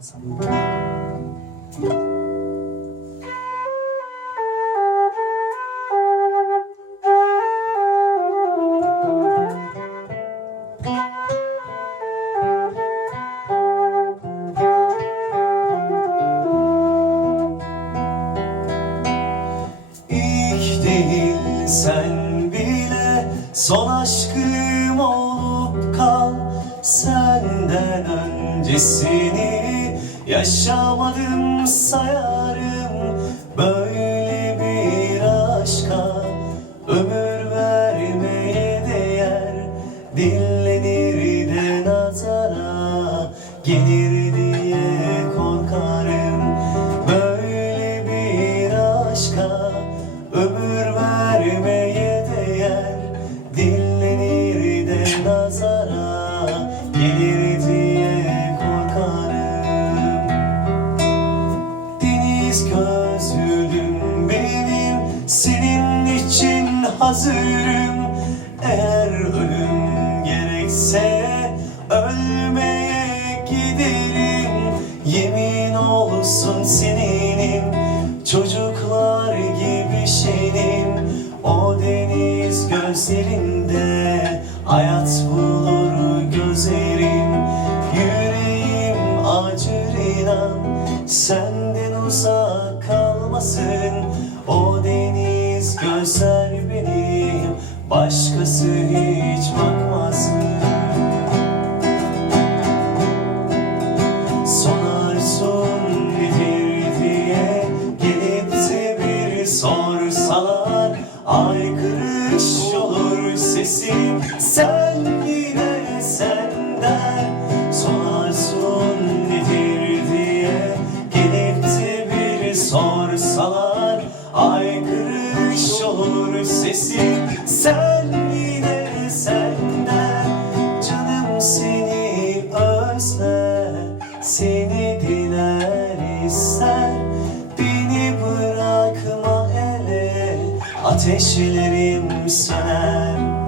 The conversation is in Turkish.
İlk sen bile son aşkım olup kal. Senden öncesini yaşamadım sayarım Böyle bir aşka. Ömür vermeye değer Dinlenir de nazara. Gelir diye korkarım Böyle bir aşka. Ömür vermeye değer Dinlenir de nazara. Gelir Deniz gözlüm benim senin için hazırım. Eğer ölüm gerekse ölmeye giderim. Yemin olsun seninim çocuklar gibi şenim O deniz gözlerinde hayat bulur gözlerim. Yüreğim acır inan Senden uzak kalmasın. O deniz gözler benim Başkası hiç bakmasın Son arzun nedir diye Gelip bir sorsalar Aykırış olur sesim. Sen olur sesim Sen yine senden. Canım seni özler Seni diler ister. Beni bırakma ele Ateşlerim söner